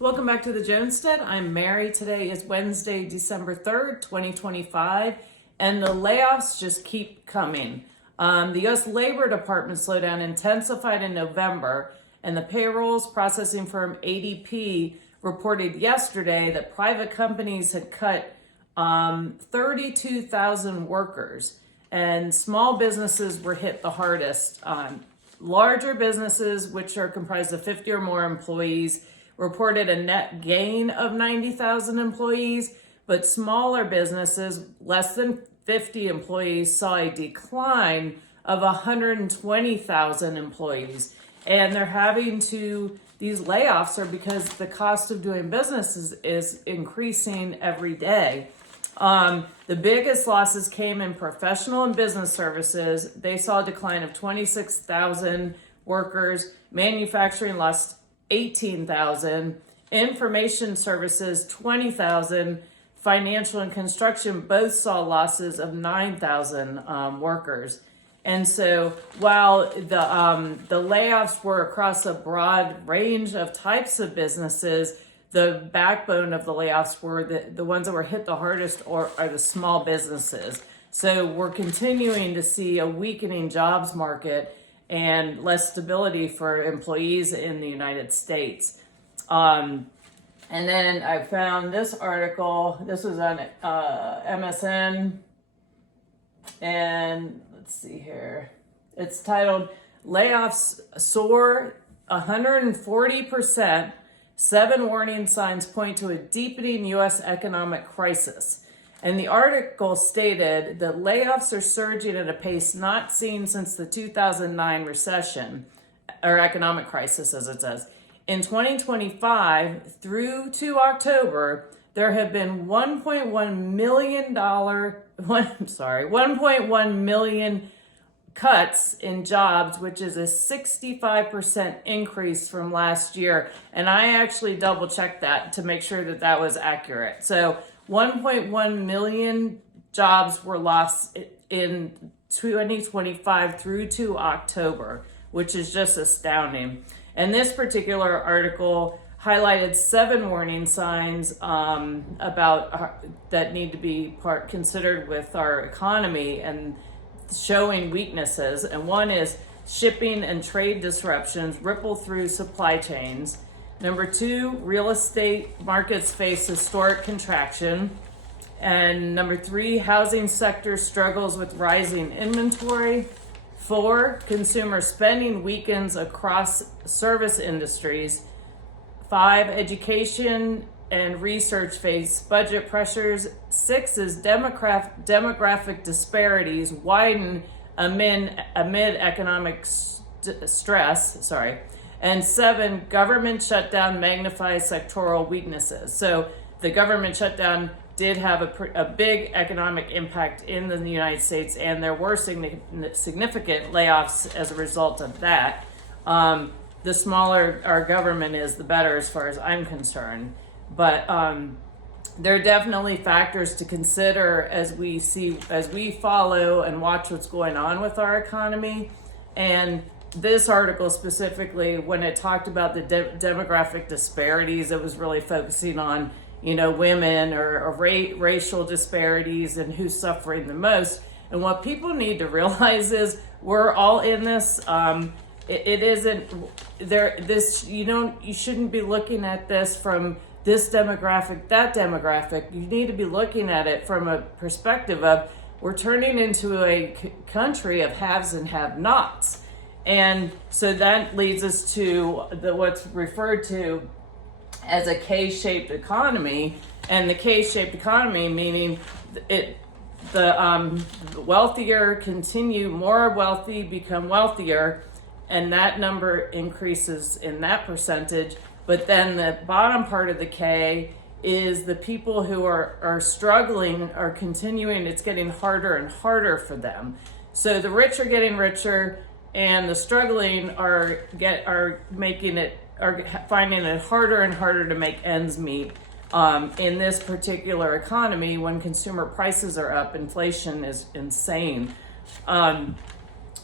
Welcome back to the Jonestead. I'm Mary. Today is Wednesday, December 3rd, 2025, and the layoffs just keep coming. The U.S. Labor Department slowdown intensified in November, and the payrolls processing firm ADP reported yesterday that private companies had cut 32,000 workers, and small businesses were hit the hardest. Larger businesses, which are comprised of 50 or more employees, reported a net gain of 90,000 employees, but smaller businesses, less than 50 employees, saw a decline of 120,000 employees. And these layoffs are because the cost of doing business is increasing every day. The biggest losses came in professional and business services. They saw a decline of 26,000 workers. Manufacturing lost 18,000. Information services, 20,000. Financial and construction both saw losses of 9,000 workers. And so while the layoffs were across a broad range of types of businesses, the backbone of the layoffs were the ones that were hit the hardest are the small businesses. So we're continuing to see a weakening jobs market and less stability for employees in the United States. And then I found this article. This was on MSN. And let's see here. It's titled, Layoffs Soar 140%. 7 warning signs point to a deepening U.S. economic crisis. And the article stated that layoffs are surging at a pace not seen since the 2009 recession, or economic crisis, as it says. In 2025, through to October, there have been $1.1 million cuts in jobs, which is a 65% increase from last year. And I actually double checked that to make sure that that was accurate. So 1.1 million jobs were lost in 2025 through to October, which is just astounding. And this particular article highlighted 7 warning signs that need to be considered with our economy and showing weaknesses. And one is shipping and trade disruptions ripple through supply chains. Number 2, real estate markets face historic contraction. And number 3, housing sector struggles with rising inventory. 4, consumer spending weakens across service industries. 5, education and research face budget pressures. 6 is demographic disparities widen amid economic stress. And 7, government shutdown magnifies sectoral weaknesses. So the government shutdown did have a big economic impact in the United States, and there were significant layoffs as a result of that. The smaller our government is, the better as far as I'm concerned. But there are definitely factors to consider as we follow and watch what's going on with our economy. And this article specifically, when it talked about the demographic disparities, it was really focusing on, women or racial disparities and who's suffering the most. And what people need to realize is we're all in this. It isn't there. You shouldn't be looking at this from this demographic, that demographic. You need to be looking at it from a perspective of we're turning into a country of haves and have-nots. And so that leads us to what's referred to as a K-shaped economy. And the K-shaped economy meaning the wealthier continue, more wealthy become wealthier, and that number increases in that percentage. But then the bottom part of the K is the people who are struggling are continuing. It's getting harder and harder for them. So the rich are getting richer, and the struggling are finding it harder and harder to make ends meet. In this particular economy, when consumer prices are up, inflation is insane.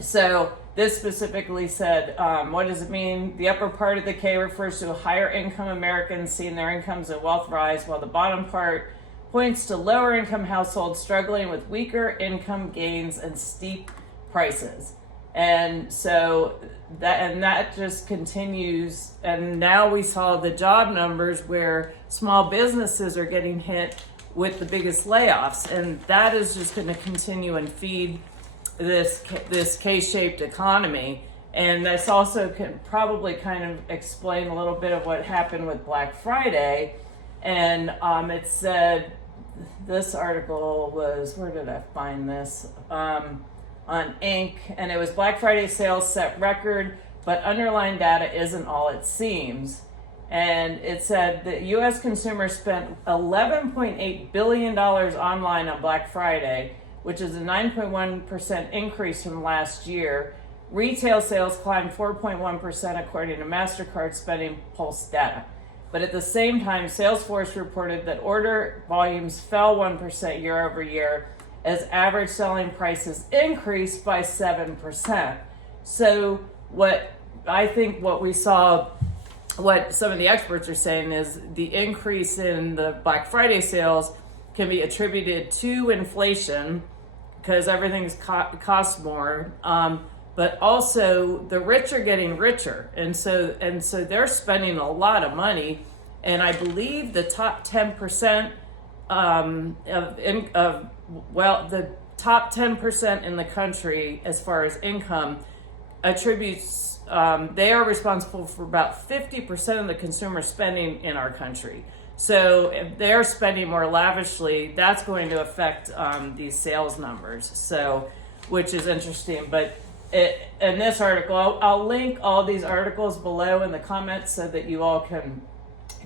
So this specifically said, what does it mean? The upper part of the K refers to higher income Americans seeing their incomes and wealth rise, while the bottom part points to lower income households struggling with weaker income gains and steep prices. And so that just continues. And now we saw the job numbers where small businesses are getting hit with the biggest layoffs, and that is just going to continue and feed this K-shaped economy. And this also can probably kind of explain a little bit of what happened with Black Friday. And it said, this article was, where did I find this? On Inc. And it was Black Friday sales set record, but underlying data isn't all it seems. And it said that U.S. consumers spent $11.8 billion online on Black Friday, which is a 9.1% increase from last year. Retail sales climbed 4.1% according to MasterCard Spending Pulse data. But at the same time, Salesforce reported that order volumes fell 1% year over year as average selling prices increased by 7%. So what we saw, what some of the experts are saying is the increase in the Black Friday sales can be attributed to inflation because everything's costs more, but also the rich are getting richer, and so they're spending a lot of money. And I believe the top 10% the top 10% in the country as far as income attributes. They are responsible for about 50% of the consumer spending in our country. So if they're spending more lavishly, that's going to affect these sales numbers. So, which is interesting. But in this article, I'll link all these articles below in the comments so that you all can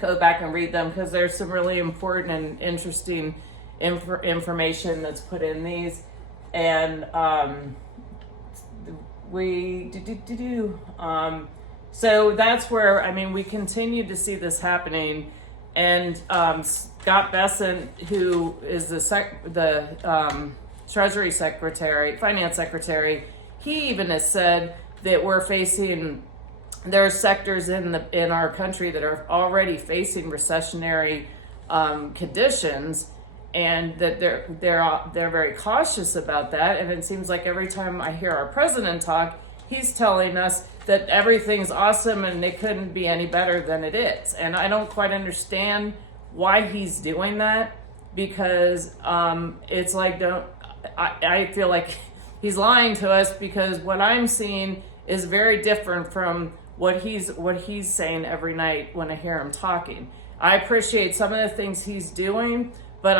go back and read them, because there's some really important and interesting information that's put in these. And so that's where, I mean, we continue to see this happening. And Scott Bessent, who is the Treasury Secretary, Finance Secretary, he even has said that there are sectors in our country that are already facing recessionary conditions, and that they're very cautious about that. And it seems like every time I hear our president talk, he's telling us that everything's awesome and it couldn't be any better than it is. And I don't quite understand why he's doing that, because it's like, I feel like he's lying to us, because what I'm seeing is very different from what he's saying every night when I hear him talking. I appreciate some of the things he's doing, but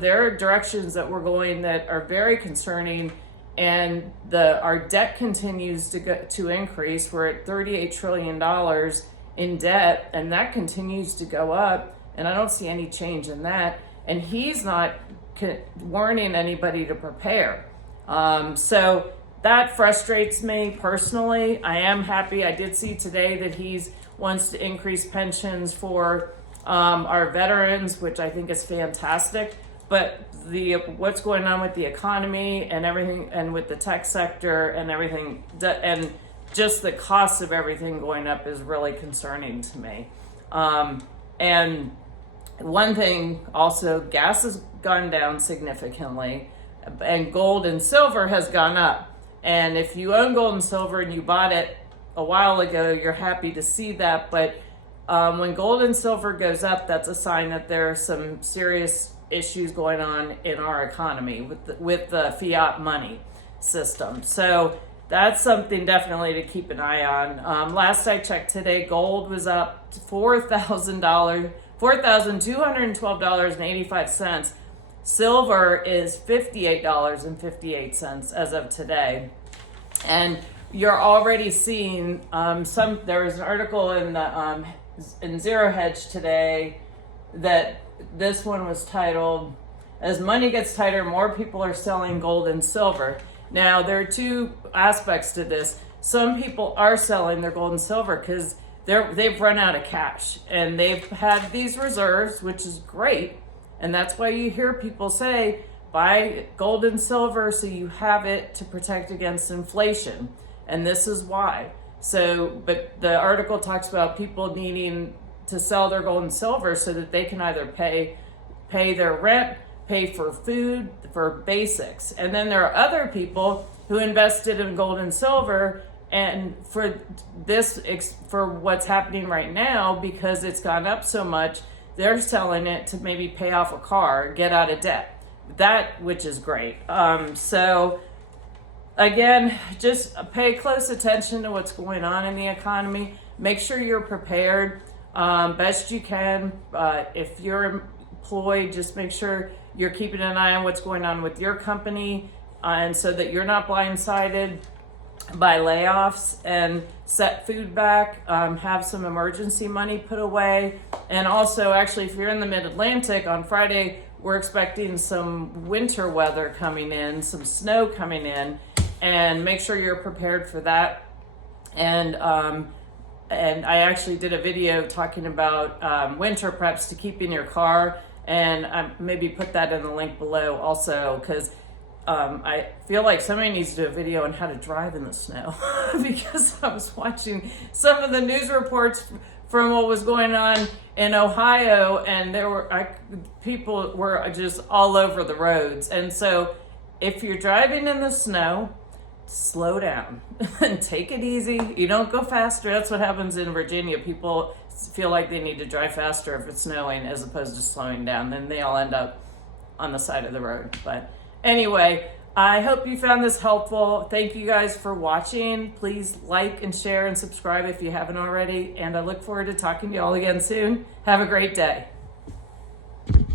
there are directions that we're going that are very concerning. And our debt continues to increase. We're at $38 trillion in debt, and that continues to go up. And I don't see any change in that. And he's not warning anybody to prepare. So that frustrates me personally. I am happy. I did see today that he wants to increase pensions for our veterans, which I think is fantastic. But what's going on with the economy and everything, and with the tech sector and everything, and just the cost of everything going up is really concerning to me. And one thing also, gas has gone down significantly, and gold and silver has gone up. And if you own gold and silver and you bought it a while ago, you're happy to see that. But when gold and silver goes up, that's a sign that there are some serious issues going on in our economy with the fiat money system. So that's something definitely to keep an eye on. Last I checked today, gold was up to $4,212.85. Silver is $58.58 as of today. And you're already seeing there was an article in Zero Hedge today that this one was titled, "As Money Gets Tighter, More People Are Selling Gold and Silver." Now, there are two aspects to this. Some people are selling their gold and silver because they've run out of cash, and they've had these reserves, which is great. And that's why you hear people say, buy gold and silver so you have it to protect against inflation. and this is why. So, but the article talks about people needing to sell their gold and silver so that they can either pay their rent, pay for food, for basics. And then there are other people who invested in gold and silver, and for what's happening right now, because it's gone up so much, they're selling it to maybe pay off a car, get out of debt. That, which is great. So again, just pay close attention to what's going on in the economy. Make sure you're prepared best you can. If you're employed, just make sure you're keeping an eye on what's going on with your company, and so that you're not blindsided by layoffs, and set food back, have some emergency money put away. And also, actually, if you're in the mid-Atlantic, on Friday, we're expecting some winter weather coming in, some snow coming in, and make sure you're prepared for that. And I actually did a video talking about winter preps to keep in your car, and maybe put that in the link below also, because I feel like somebody needs to do a video on how to drive in the snow because I was watching some of the news reports from what was going on in Ohio, and people were just all over the roads. And so if you're driving in the snow, slow down and take it easy. You don't go faster. That's what happens in Virginia. People feel like they need to drive faster if it's snowing as opposed to slowing down. Then they all end up on the side of the road. But anyway, I hope you found this helpful. Thank you guys for watching. Please like and share and subscribe if you haven't already. And I look forward to talking to you all again soon. Have a great day.